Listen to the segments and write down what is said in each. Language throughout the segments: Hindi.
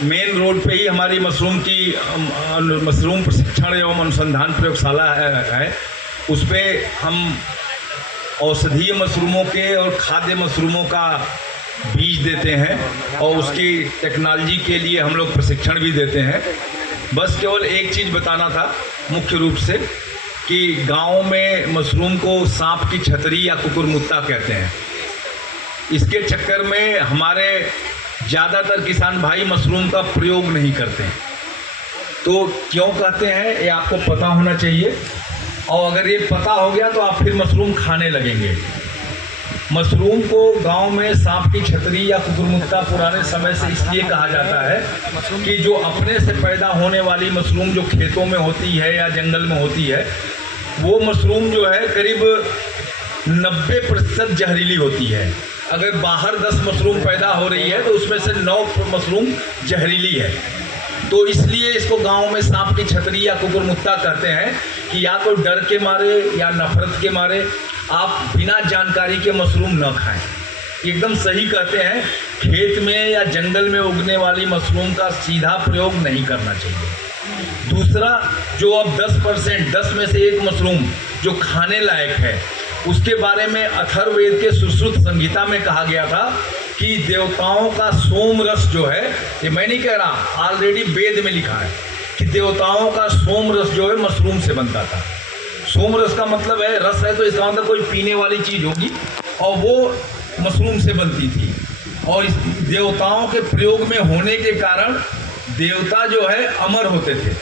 मेन रोड पे ही हमारी मशरूम प्रशिक्षण एवं अनुसंधान प्रयोगशाला है। उस पर हम औषधीय मशरूमों के और खाद्य मशरूमों का बीज देते हैं और उसकी टेक्नोलॉजी के लिए हम लोग प्रशिक्षण भी देते हैं। बस केवल एक चीज़ बताना था मुख्य रूप से कि गांव में मशरूम को सांप की छतरी या कुकुरमुत्ता कहते हैं। इसके चक्कर में हमारे ज़्यादातर किसान भाई मशरूम का प्रयोग नहीं करते हैं। तो क्यों कहते हैं ये आपको पता होना चाहिए, और अगर ये पता हो गया तो आप फिर मशरूम खाने लगेंगे। मशरूम को गांव में सांप की छतरी या कुकुरमुत्ता पुराने समय से इसलिए कहा जाता है कि जो अपने से पैदा होने वाली मशरूम जो खेतों में होती है या जंगल में होती है, वो मशरूम जो है करीब 90% जहरीली होती है। अगर बाहर 10 मशरूम पैदा हो रही है तो उसमें से 9 मशरूम जहरीली है। तो इसलिए इसको गांव में सांप की छतरी या कुकुरमुत्ता कहते हैं कि या तो डर के मारे या नफरत के मारे आप बिना जानकारी के मशरूम न खाएं। एकदम सही कहते हैं, खेत में या जंगल में उगने वाली मशरूम का सीधा प्रयोग नहीं करना चाहिए। दूसरा, जो अब 10% 10 में से एक मशरूम जो खाने लायक है, उसके बारे में अथर्ववेद के सुश्रुत संहिता में कहा गया था कि देवताओं का सोम रस जो है, ये मैं नहीं कह रहा, ऑलरेडी वेद में लिखा है कि देवताओं का सोम रस जो है मशरूम से बनता था। सोम रस का मतलब है, रस है तो इसका मतलब कोई पीने वाली चीज़ होगी, और वो मशरूम से बनती थी। और इस देवताओं के प्रयोग में होने के कारण देवता जो है अमर होते थे।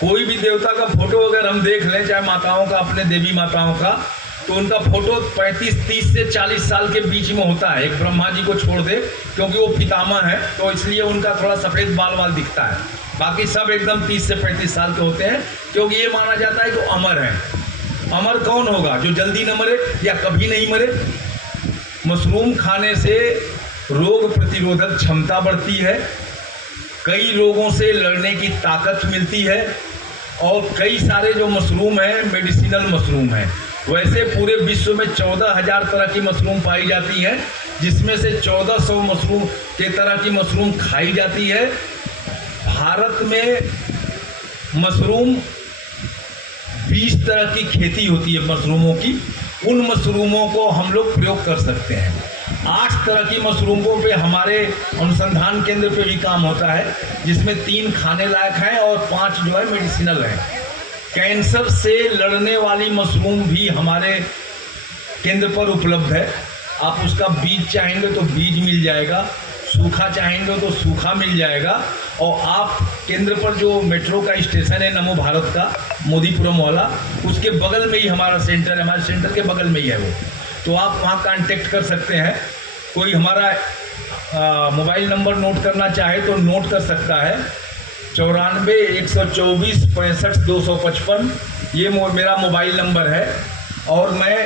कोई भी देवता का फोटो अगर हम देख लें, चाहे माताओं का, अपने देवी माताओं का, तो उनका फोटो 35-30 से 40 साल के बीच में होता है, एक ब्रह्मा जी को छोड़ दे, क्योंकि वो पितामह है तो इसलिए उनका थोड़ा सफ़ेद बाल दिखता है। बाकी सब एकदम 30 से 35 साल के होते हैं, क्योंकि ये माना जाता है कि अमर है। अमर कौन होगा? जो जल्दी न मरे या कभी नहीं मरे। मशरूम खाने से रोग प्रतिरोधक क्षमता बढ़ती है, कई रोगों से लड़ने की ताकत मिलती है, और कई सारे जो मशरूम हैं मेडिसिनल मशरूम हैं। वैसे पूरे विश्व में 14,000 तरह की मशरूम पाई जाती है, जिसमें से 1400 मशरूम के तरह की मशरूम खाई जाती है। भारत में मशरूम 20 तरह की खेती होती है मशरूमों की। उन मशरूमों को हम लोग प्रयोग कर सकते हैं। 8 तरह की मशरूमों पे हमारे अनुसंधान केंद्र पे भी काम होता है, जिसमें 3 खाने लायक हैं और 5 जो है मेडिसिनल हैं। कैंसर से लड़ने वाली मशरूम भी हमारे केंद्र पर उपलब्ध है। आप उसका बीज चाहेंगे तो बीज मिल जाएगा, सूखा चाहेंगे तो सूखा मिल जाएगा। और आप केंद्र पर जो मेट्रो का स्टेशन है नमो भारत का, मोदीपुरम वाला, उसके बगल में ही हमारा सेंटर है। हमारे सेंटर के बगल में ही है वो, तो आप वहाँ कांटेक्ट कर सकते हैं। कोई हमारा मोबाइल नंबर नोट करना चाहे तो नोट कर सकता है, 94 124 65 255, ये मेरा मोबाइल नंबर है। और मैं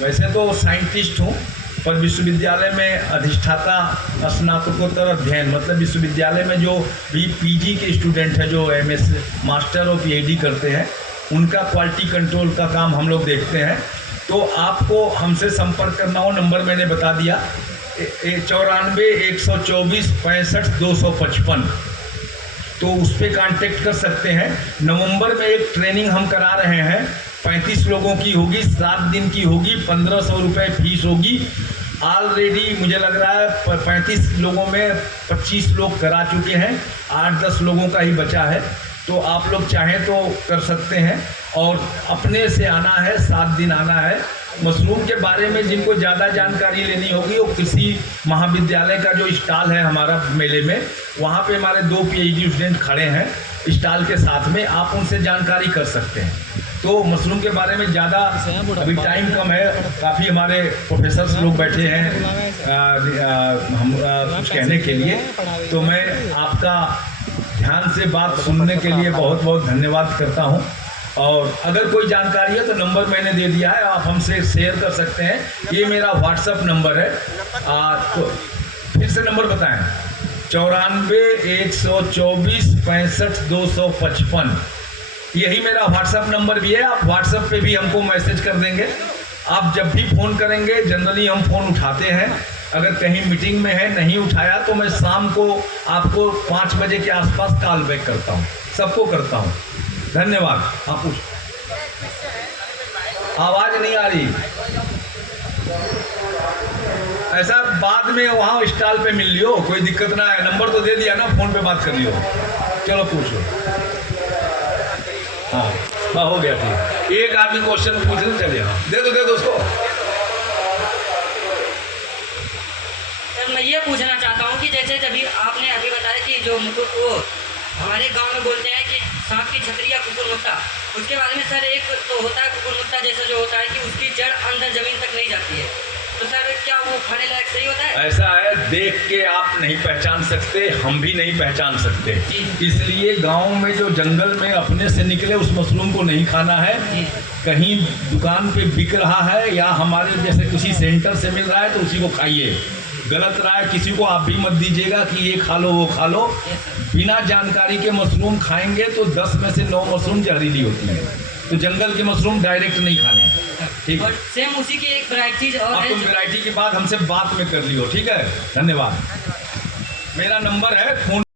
वैसे तो साइंटिस्ट हूँ, पर विश्वविद्यालय में अधिष्ठाता स्नातकोत्तर अध्ययन, मतलब विश्वविद्यालय में जो भी पीजी के स्टूडेंट हैं, जो एमएस मास्टर और पीएचडी करते हैं, उनका क्वालिटी कंट्रोल का काम हम लोग देखते हैं। तो आपको हमसे संपर्क करना हो, नंबर मैंने बता दिया, 94 124 65 255, तो उस पर कांटेक्ट कर सकते हैं। नवंबर में एक ट्रेनिंग हम करा रहे हैं, 35 लोगों की होगी, 7 दिन की होगी, 1500 रुपये फीस होगी। ऑलरेडी मुझे लग रहा है 35 लोगों में 25 लोग करा चुके हैं, 8-10 लोगों का ही बचा है। तो आप लोग चाहें तो कर सकते हैं, और अपने से आना है, 7 दिन आना है। मशरूम के बारे में जिनको ज़्यादा जानकारी लेनी होगी, वो कृषि महाविद्यालय का जो स्टॉल है हमारा मेले में, वहाँ पे हमारे 2 पीएचडी स्टूडेंट खड़े हैं स्टॉल के साथ में, आप उनसे जानकारी कर सकते हैं। तो मशरूम के बारे में ज़्यादा अभी टाइम कम है, काफ़ी हमारे प्रोफेसर्स लोग बैठे हैं हम कुछ कहने के लिए, तो मैं आपका ध्यान से बात सुनने के लिए बहुत बहुत धन्यवाद करता हूँ। और अगर कोई जानकारी है तो नंबर मैंने दे दिया है, आप हमसे शेयर कर सकते हैं। ये मेरा व्हाट्सएप नंबर है। तो फिर से नंबर बताएं, 94 124 65 255, यही मेरा व्हाट्सएप नंबर भी है। आप व्हाट्सएप पे भी हमको मैसेज कर देंगे। आप जब भी फ़ोन करेंगे, जनरली हम फ़ोन उठाते हैं, अगर कहीं मीटिंग में है नहीं उठाया तो मैं शाम को आपको 5 बजे के आसपास कॉल बैक करता हूँ, सबको करता हूँ। धन्यवाद। आप पूछ, आवाज नहीं आ रही। ऐसा बाद में वहाँ स्टॉल पे मिल लियो, कोई दिक्कत ना है, नंबर तो दे दिया ना, फोन पे बात कर लियो। चलो पूछो। हाँ हाँ हो गया, ठीक। एक आदमी क्वेश्चन पूछ ले, चलिए। हाँ दे दो उसको। सर मैं ये पूछना चाहता हूँ कि जैसे जब आपने अभी बताया कि जो मुकुट वो हमारे गांव में बोलते हैं कि सांप की छतरी या कुकुर मुत्ता, उसके बारे में सर एक तो होता है कुकुर मुत्ता जैसा जो होता है कि उसकी जड़ अंदर जमीन तक नहीं जाती है, तो सर क्या वो खाने लायक सही होता है? ऐसा है, देख के आप नहीं पहचान सकते, हम भी नहीं पहचान सकते, इसलिए गांव में जो जंगल में अपने से निकले उस मशरूम को नहीं खाना है। कहीं दुकान पे बिक रहा है या हमारे जैसे किसी सेंटर से मिल रहा है तो उसी को खाइए। गलत राय किसी को आप भी मत दीजिएगा कि ये खा लो वो खा लो। बिना जानकारी के मशरूम खाएंगे तो 10 में से 9 मशरूम जहरीली होती है, तो जंगल के मशरूम डायरेक्ट नहीं खाने हैं, ठीक है? सेम उसी की एक वैरायटी और आप तुम वैरायटी की बात हमसे बात में कर लियो, ठीक है? धन्यवाद। मेरा नंबर है, फोन